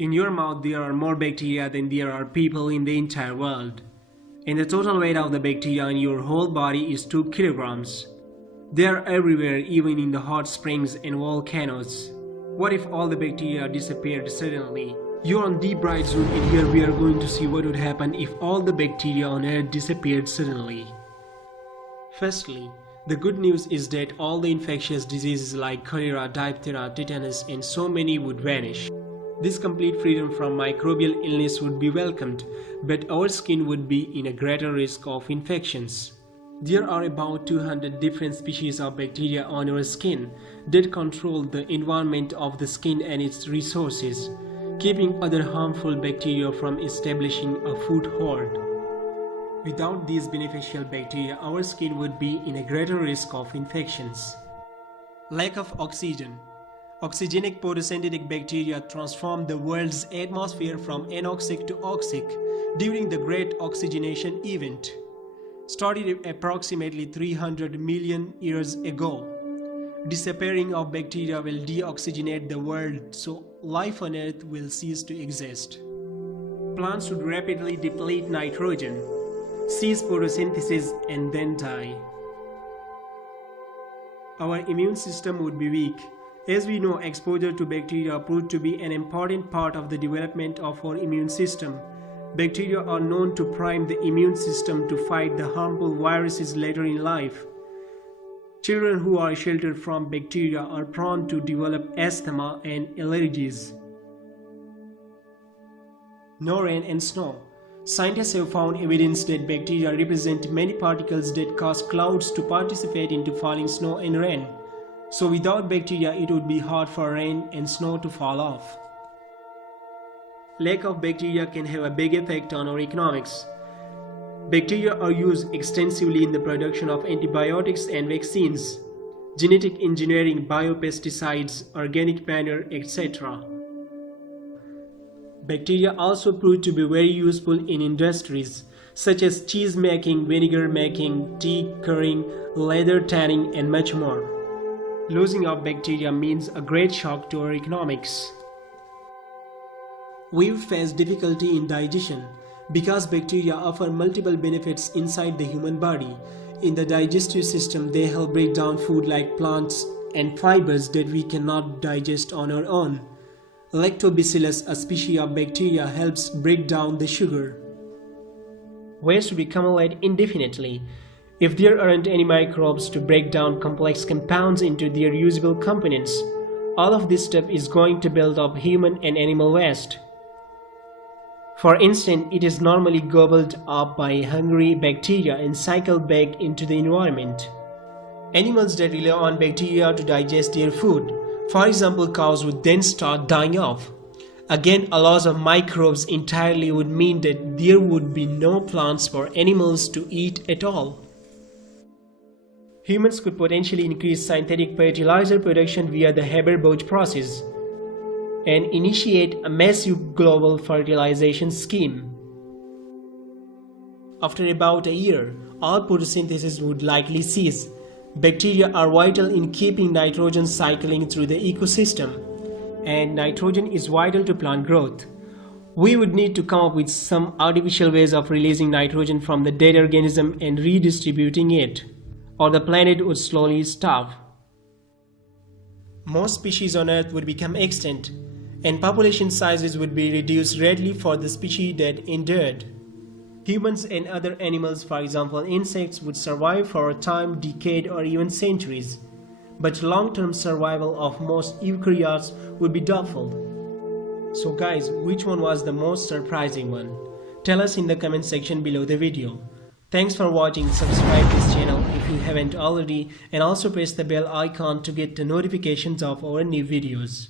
In your mouth there are more bacteria than there are people in the entire world. And the total weight of the bacteria in your whole body is 2 kilograms. They are everywhere, even in the hot springs and volcanoes. What if all the bacteria disappeared suddenly? You're on deep bright zone, and here we are going to see what would happen if all the bacteria on Earth disappeared suddenly. Firstly, the good news is that all the infectious diseases like cholera, diphtheria, tetanus and so many would vanish. This complete freedom from microbial illness would be welcomed, but our skin would be in a greater risk of infections. There are about 200 different species of bacteria on our skin that control the environment of the skin and its resources, keeping other harmful bacteria from establishing a foothold. Without these beneficial bacteria, our skin would be in a greater risk of infections. Lack of oxygen. Oxygenic photosynthetic bacteria transform the world's atmosphere from anoxic to oxic during the Great Oxygenation Event, started approximately 300 million years ago. Disappearing of bacteria will deoxygenate the world, so life on Earth will cease to exist. Plants would rapidly deplete nitrogen, cease photosynthesis and then die. Our immune system would be weak. As we know, exposure to bacteria proved to be an important part of the development of our immune system. Bacteria are known to prime the immune system to fight the harmful viruses later in life. Children who are sheltered from bacteria are prone to develop asthma and allergies. No rain and snow. Scientists have found evidence that bacteria represent many particles that cause clouds to participate into falling snow and rain. So without bacteria, it would be hard for rain and snow to fall off. Lack of bacteria can have a big effect on our economics. Bacteria are used extensively in the production of antibiotics and vaccines, genetic engineering, biopesticides, organic manure, etc. Bacteria also prove to be very useful in industries such as cheese making, vinegar making, tea curing, leather tanning, and much more. Losing of bacteria means a great shock to our economics. We face difficulty in digestion because bacteria offer multiple benefits inside the human body. In the digestive system, they help break down food like plants and fibers that we cannot digest on our own. Lactobacillus, a species of bacteria, helps break down the sugar. Waste would accumulate indefinitely. If there aren't any microbes to break down complex compounds into their usable components, all of this stuff is going to build up human and animal waste. For instance, it is normally gobbled up by hungry bacteria and cycled back into the environment. Animals that rely on bacteria to digest their food, for example cows, would then start dying off. Again, a loss of microbes entirely would mean that there would be no plants for animals to eat at all. Humans could potentially increase synthetic fertilizer production via the Haber-Bosch process and initiate a massive global fertilization scheme. After about a year, all photosynthesis would likely cease. Bacteria are vital in keeping nitrogen cycling through the ecosystem, and nitrogen is vital to plant growth. We would need to come up with some artificial ways of releasing nitrogen from the dead organism and redistributing it, or the planet would slowly starve. Most species on Earth would become extinct, and population sizes would be reduced greatly for the species that endured. Humans and other animals, for example insects, would survive for a time, decade, or even centuries, but long-term survival of most eukaryotes would be doubtful. So guys, which one was the most surprising one? Tell us in the comment section below the video. Thanks for watching. Subscribe this channel if you haven't already, and also press the bell icon to get the notifications of our new videos.